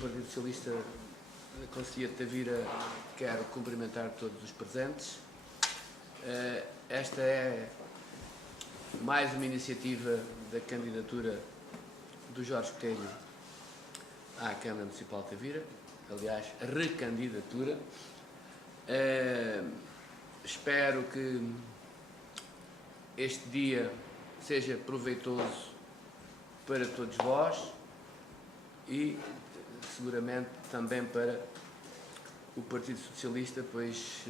Partido Socialista da Conselhia de Tavira, quero cumprimentar todos os presentes. Esta é mais uma iniciativa da candidatura do Jorge Botelho à Câmara Municipal de Tavira, aliás, recandidatura. Espero que este dia seja proveitoso para todos vós e seguramente também para o Partido Socialista, pois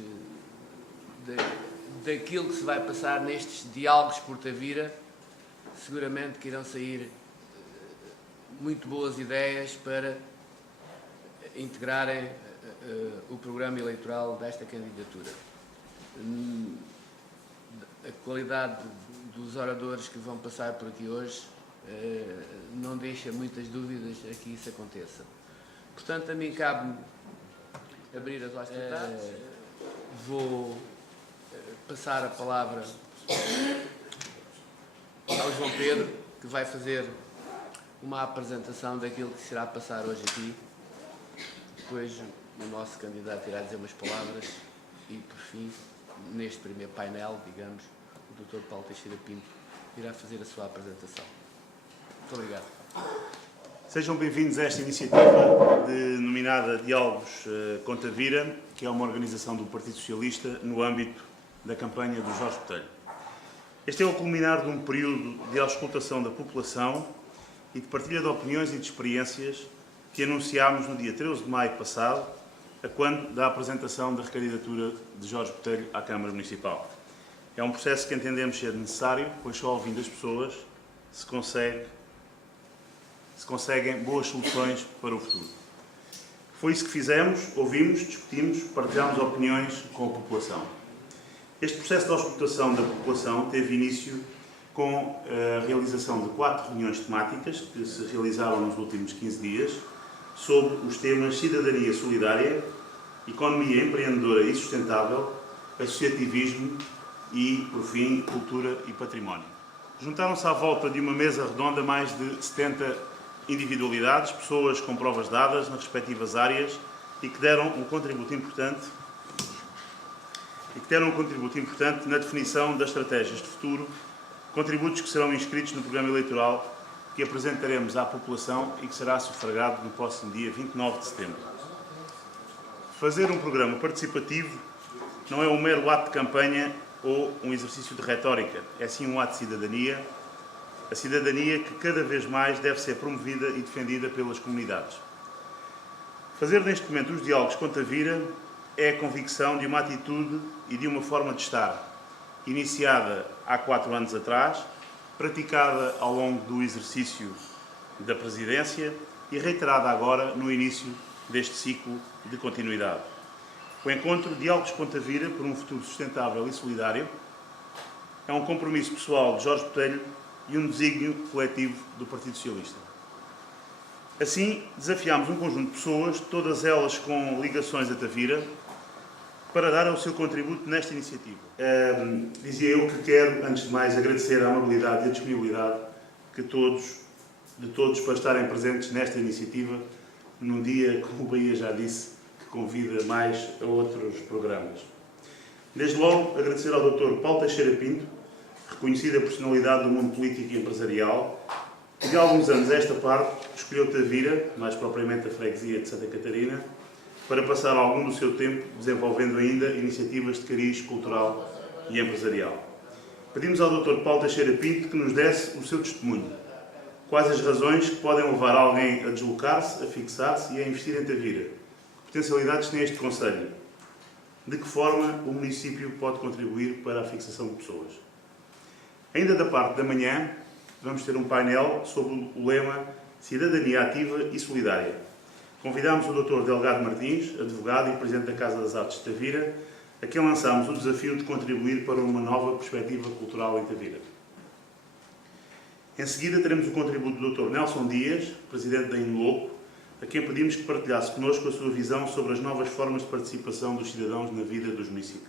daquilo que se vai passar nestes diálogos por Tavira, seguramente que irão sair muito boas ideias para integrarem o programa eleitoral desta candidatura. A qualidade dos oradores que vão passar por aqui hoje não deixa muitas dúvidas a que isso aconteça. Portanto, a mim cabe-me abrir as hostilidades. Vou passar a palavra ao João Pedro, que vai fazer uma apresentação daquilo que se irá passar hoje aqui. Depois o nosso candidato irá dizer umas palavras e, por fim, neste primeiro painel, digamos, o Dr. Paulo Teixeira Pinto irá fazer a sua apresentação. Muito obrigado. Sejam bem-vindos a esta iniciativa denominada Diálogos com Tavira, que é uma organização do Partido Socialista no âmbito da campanha do Jorge Botelho. Este é o culminar de um período de auscultação da população e de partilha de opiniões e de experiências que anunciámos no dia 13 de maio passado, a quando da apresentação da recandidatura de Jorge Botelho à Câmara Municipal. É um processo que entendemos ser necessário, pois só ouvindo as pessoas se conseguem boas soluções para o futuro. Foi isso que fizemos, ouvimos, discutimos, partilhámos opiniões com a população. Este processo de auscultação da população teve início com a realização de 4 reuniões temáticas que se realizaram nos últimos 15 dias sobre os temas cidadania solidária, economia empreendedora e sustentável, associativismo e, por fim, cultura e património. Juntaram-se à volta de uma mesa redonda mais de 70 individualidades, pessoas com provas dadas nas respectivas áreas e que deram um contributo importante na definição das estratégias de futuro, contributos que serão inscritos no programa eleitoral que apresentaremos à população e que será sufragado no próximo dia 29 de setembro. Fazer um programa participativo não é um mero ato de campanha ou um exercício de retórica, é sim um ato de cidadania, a cidadania que cada vez mais deve ser promovida e defendida pelas comunidades. Fazer neste momento os diálogos com Tavira é a convicção de uma atitude e de uma forma de estar, iniciada há 4 anos atrás, praticada ao longo do exercício da presidência e reiterada agora no início deste ciclo de continuidade. O encontro Diálogos com Tavira por um futuro sustentável e solidário é um compromisso pessoal de Jorge Botelho e um desígnio coletivo do Partido Socialista. Assim, desafiámos um conjunto de pessoas, todas elas com ligações a Tavira, para dar o seu contributo nesta iniciativa. Dizia eu que quero, antes de mais, agradecer a amabilidade e a disponibilidade de todos para estarem presentes nesta iniciativa, num dia, como o Bahia já disse, que convida mais a outros programas. Desde logo, agradecer ao Dr. Paulo Teixeira Pinto, reconhecida personalidade do mundo político e empresarial, que de alguns anos a esta parte escolheu Tavira, mais propriamente a freguesia de Santa Catarina, para passar algum do seu tempo desenvolvendo ainda iniciativas de cariz cultural e empresarial. Pedimos ao Dr. Paulo Teixeira Pinto que nos desse o seu testemunho. Quais as razões que podem levar alguém a deslocar-se, a fixar-se e a investir em Tavira? Que potencialidades tem este concelho? De que forma o município pode contribuir para a fixação de pessoas? Ainda da parte da manhã, vamos ter um painel sobre o lema Cidadania Ativa e Solidária. Convidámos o Dr. Delgado Martins, advogado e Presidente da Casa das Artes de Tavira, a quem lançámos o desafio de contribuir para uma nova perspectiva cultural em Tavira. Em seguida, teremos o contributo do Dr. Nelson Dias, Presidente da Inloco, a quem pedimos que partilhasse connosco a sua visão sobre as novas formas de participação dos cidadãos na vida dos municípios.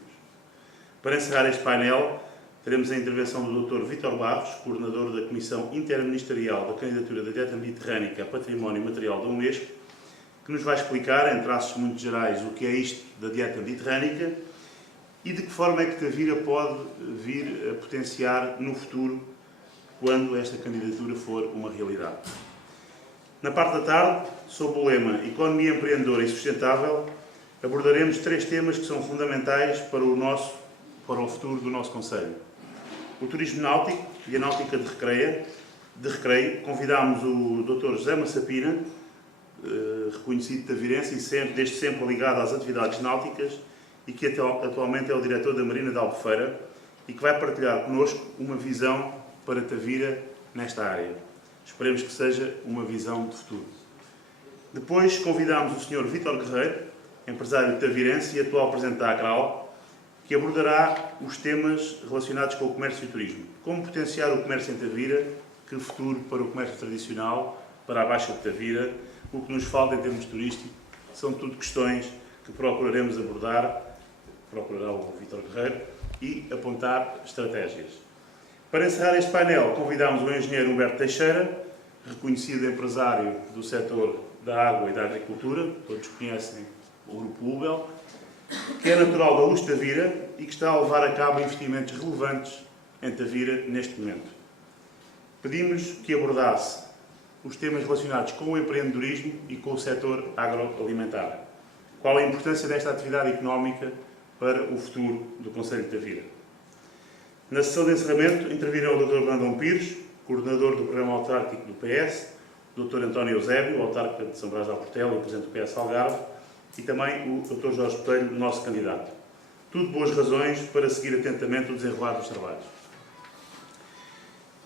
Para encerrar este painel, teremos a intervenção do Dr. Vítor Barros, coordenador da Comissão Interministerial da Candidatura da Dieta Mediterrânica a Património Material da Unesco, que nos vai explicar, em traços muito gerais, o que é isto da dieta mediterrânica e de que forma é que Tavira pode vir a potenciar no futuro, quando esta candidatura for uma realidade. Na parte da tarde, sob o lema Economia Empreendedora e Sustentável, abordaremos 3 temas que são fundamentais para o futuro do nosso concelho. O turismo náutico e a náutica de recreio. Convidámos o Dr. José Massapina, reconhecido tavirense e desde sempre ligado às atividades náuticas e que atualmente é o diretor da Marina de Albufeira e que vai partilhar connosco uma visão para Tavira nesta área. Esperemos que seja uma visão de futuro. Depois convidámos o Sr. Vítor Guerreiro, empresário tavirense e atual presidente da Acral, que abordará os temas relacionados com o comércio e o turismo. Como potenciar o comércio em Tavira, que futuro para o comércio tradicional, para a Baixa de Tavira, o que nos falta em termos turísticos, são tudo questões que procuraremos abordar, procurará o Vítor Guerreiro, e apontar estratégias. Para encerrar este painel, convidámos o engenheiro Humberto Teixeira, reconhecido empresário do setor da água e da agricultura, todos conhecem o Grupo Ubel, que é natural da Luz Tavira e que está a levar a cabo investimentos relevantes em Tavira neste momento. Pedimos que abordasse os temas relacionados com o empreendedorismo e com o setor agroalimentar. Qual a importância desta atividade económica para o futuro do concelho de Tavira? Na sessão de encerramento intervirão o Dr. Brandão Pires, coordenador do Programa Autárquico do PS, o Dr. António Eusébio, autarca de São Brás da Portela e presidente do PS Algarve, e também o Dr. Jorge Botelho, nosso candidato. Tudo boas razões para seguir atentamente o desenrolar dos trabalhos.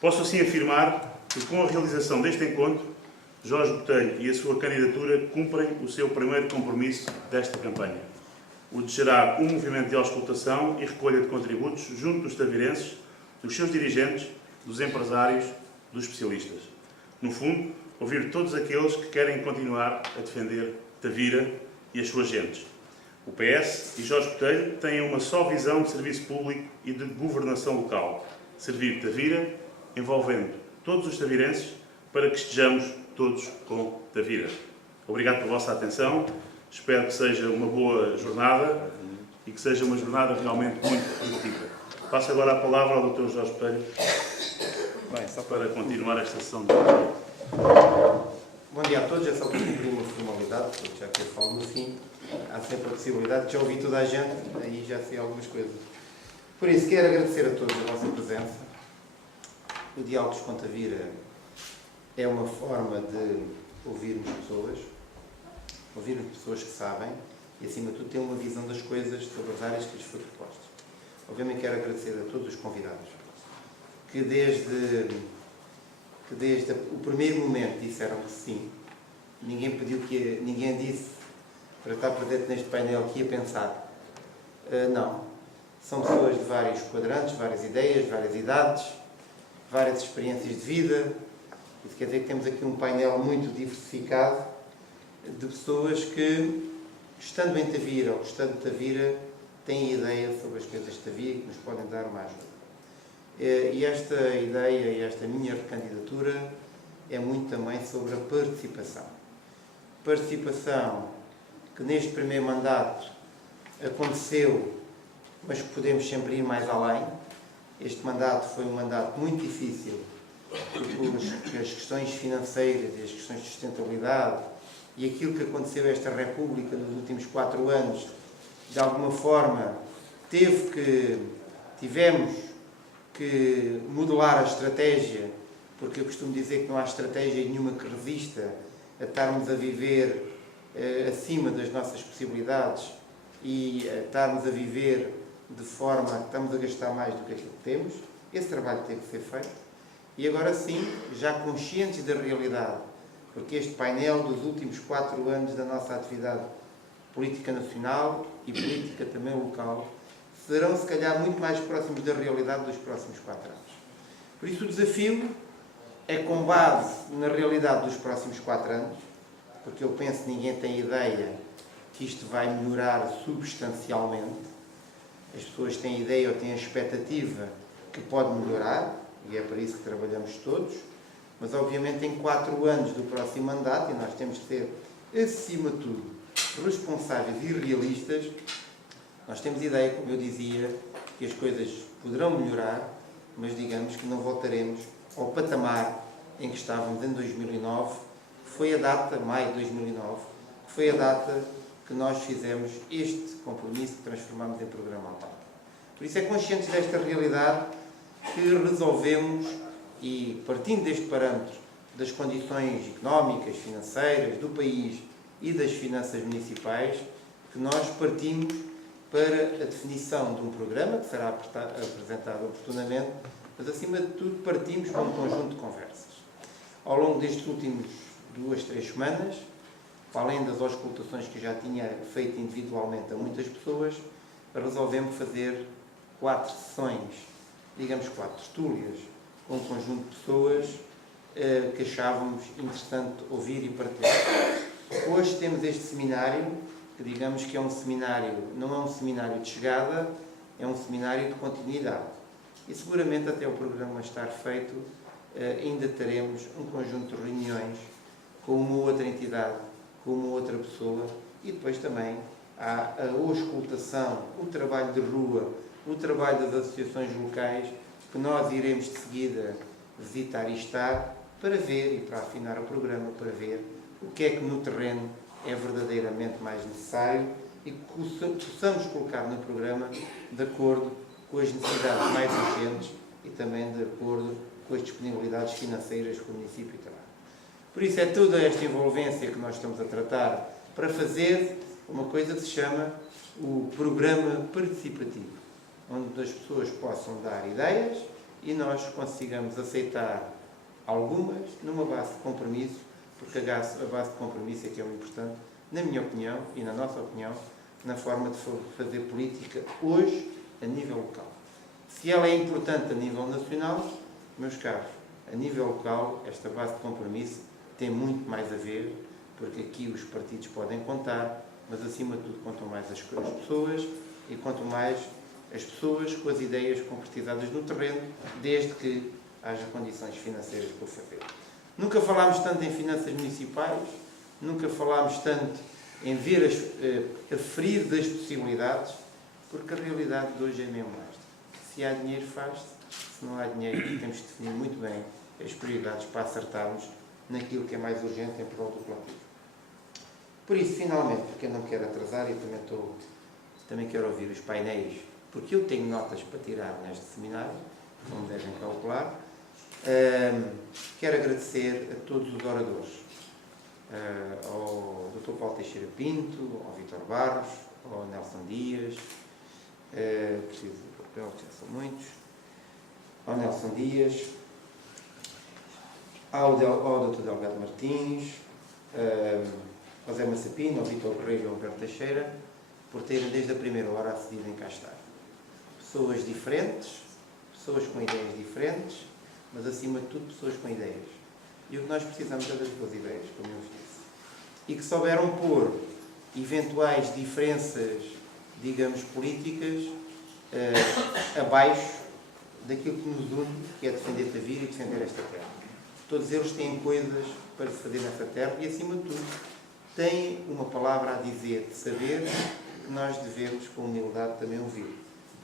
Posso assim afirmar que, com a realização deste encontro, Jorge Botelho e a sua candidatura cumprem o seu primeiro compromisso desta campanha, o de gerar um movimento de auscultação e recolha de contributos junto dos tavirenses, dos seus dirigentes, dos empresários, dos especialistas. No fundo, ouvir todos aqueles que querem continuar a defender Tavira e as suas gentes. O PS e Jorge Botelho têm uma só visão de serviço público e de governação local: servir Tavira, envolvendo todos os tavirenses, para que estejamos todos com Tavira. Obrigado pela vossa atenção, espero que seja uma boa jornada e que seja uma jornada realmente muito produtiva. Passo agora a palavra ao Dr. Jorge Botelho para continuar esta sessão de hoje. Bom dia a todos, é só para cumprir uma formalidade, porque já que eu falo no fim, há sempre a possibilidade de já ouvir toda a gente, aí já sei algumas coisas. Por isso, quero agradecer a todos a vossa presença. O Diálogos com Tavira é uma forma de ouvirmos pessoas que sabem e, acima de tudo, ter uma visão das coisas sobre as áreas que lhes foi propostas. Obviamente, quero agradecer a todos os convidados que desde o primeiro momento disseram que sim. Ninguém disse para estar presente neste painel que ia pensar. Não. São pessoas de vários quadrantes, várias ideias, várias idades, várias experiências de vida. Isso quer dizer que temos aqui um painel muito diversificado de pessoas que, estando em Tavira ou estando de Tavira, têm ideia sobre as coisas de Tavira e que nos podem dar uma ajuda. E esta ideia e esta minha recandidatura é muito também sobre a participação. Participação que neste primeiro mandato aconteceu, mas que podemos sempre ir mais além. Este mandato foi um mandato muito difícil, porque as questões financeiras e as questões de sustentabilidade e aquilo que aconteceu a esta República nos últimos 4 anos, de alguma forma, tivemos que modelar a estratégia, porque eu costumo dizer que não há estratégia nenhuma que resista a estarmos a viver acima das nossas possibilidades e a estarmos a viver de forma a que estamos a gastar mais do que aquilo que temos. Esse trabalho teve que ser feito. E agora sim, já conscientes da realidade, porque este painel dos últimos 4 anos da nossa atividade política nacional e política também local serão, se calhar, muito mais próximos da realidade dos próximos 4 anos. Por isso, o desafio é com base na realidade dos próximos 4 anos, porque eu penso que ninguém tem ideia que isto vai melhorar substancialmente. As pessoas têm ideia ou têm a expectativa que pode melhorar, e é para isso que trabalhamos todos, mas, obviamente, em 4 anos do próximo mandato, e nós temos que ser acima de tudo, responsáveis e realistas. Nós temos ideia, como eu dizia, que as coisas poderão melhorar, mas digamos que não voltaremos ao patamar em que estávamos em 2009, que foi a data, maio de 2009, que foi a data que nós fizemos este compromisso que transformamos em programa autarca. Por isso é conscientes desta realidade que resolvemos, e partindo deste parâmetro das condições económicas, financeiras do país e das finanças municipais, que nós partimos para a definição de um programa que será apresentado oportunamente, mas acima de tudo partimos para um conjunto de conversas. Ao longo destes últimos 2, 3 semanas, para além das auscultações que já tinha feito individualmente a muitas pessoas, resolvemos fazer 4 sessões, digamos 4 tertúlias, com um conjunto de pessoas que achávamos interessante ouvir e partilhar. Hoje temos este seminário, que digamos que é um seminário, não é um seminário de chegada, é um seminário de continuidade. E seguramente até o programa estar feito, ainda teremos um conjunto de reuniões com uma outra entidade, com uma outra pessoa, e depois também há a auscultação, o trabalho de rua, o trabalho das associações locais, que nós iremos de seguida visitar e estar, para ver e para afinar o programa, para ver o que é que no terreno é verdadeiramente mais necessário e que possamos colocar no programa de acordo com as necessidades mais urgentes e também de acordo com as disponibilidades financeiras que o município terá. Por isso é toda esta envolvência que nós estamos a tratar para fazer uma coisa que se chama o programa participativo, onde as pessoas possam dar ideias e nós consigamos aceitar algumas numa base de compromisso, porque a base de compromisso é que é o importante, na minha opinião e na nossa opinião, na forma de fazer política hoje a nível local. Se ela é importante a nível nacional, meus caros, a nível local, esta base de compromisso tem muito mais a ver, porque aqui os partidos podem contar, mas acima de tudo contam mais as pessoas e contam mais as pessoas com as ideias concretizadas no terreno, desde que haja condições financeiras para o fazer. Nunca falámos tanto em finanças municipais, nunca falámos tanto em ver a ferir das possibilidades, porque a realidade de hoje é mesmo esta. Se há dinheiro, faz-se. Se não há dinheiro, temos de definir muito bem as prioridades para acertarmos naquilo que é mais urgente em prol do coletivo. Por isso, finalmente, porque eu não quero atrasar e também quero ouvir os painéis, porque eu tenho notas para tirar neste seminário, como devem calcular. Quero agradecer a todos os oradores, ao Dr. Paulo Teixeira Pinto, ao Vítor Barros, ao Nelson Dias, preciso de papel, já são muitos, ao Nelson Dias, ao Dr. Delgado Martins, ao Zé Massapino, ao Vítor Correia e ao Alberto Teixeira, por terem desde a primeira hora decidido em cá estar. Pessoas diferentes, pessoas com ideias diferentes, mas acima de tudo pessoas com ideias. E o que nós precisamos é das boas ideias, como eu vos disse. E que souberam pôr eventuais diferenças, digamos, políticas, abaixo daquilo que nos une, que é defender a vida e defender esta terra. Todos eles têm coisas para se fazer nesta terra e, acima de tudo, têm uma palavra a dizer, de saber que nós devemos, com humildade, também ouvir.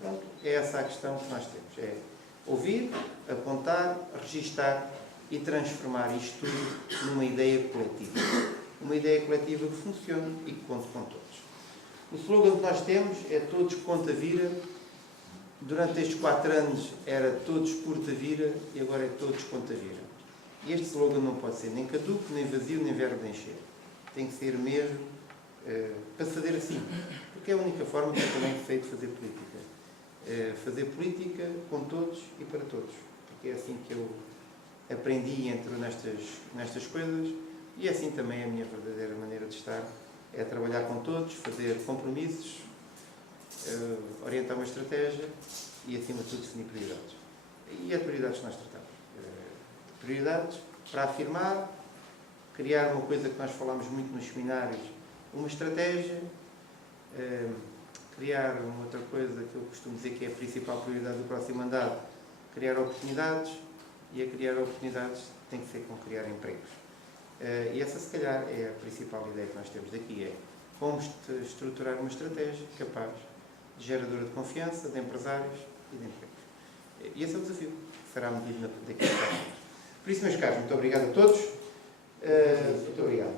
Pronto, é essa a questão que nós temos. É ouvir, apontar, registar e transformar isto tudo numa ideia coletiva. Uma ideia coletiva que funcione e que conte com todos. O slogan que nós temos é Todos Conta Vira. Durante estes 4 anos era Todos Curta Vira e agora é Todos Conta Vira. E este slogan não pode ser nem caduco, nem vazio, nem verbo de encher. Tem que ser mesmo para fazer assim. Porque é a única forma que eu também sei de fazer política. Fazer política com todos e para todos. Porque é assim que eu aprendi e entro nestas coisas e é assim também a minha verdadeira maneira de estar. É trabalhar com todos, fazer compromissos, orientar uma estratégia e, acima de tudo, definir prioridades. E as prioridades que nós tratamos. Prioridades para afirmar, criar uma coisa que nós falamos muito nos seminários, uma estratégia, criar uma outra coisa que eu costumo dizer que é a principal prioridade do próximo mandato, criar oportunidades, e a criar oportunidades tem que ser com criar empregos. E essa, se calhar, é a principal ideia que nós temos daqui, é como estruturar uma estratégia capaz de geradora de confiança, de empresários e de empregos. E esse é o desafio que será medido daqui a 4 anos. Por isso, meus caros, muito obrigado a todos. Muito obrigado.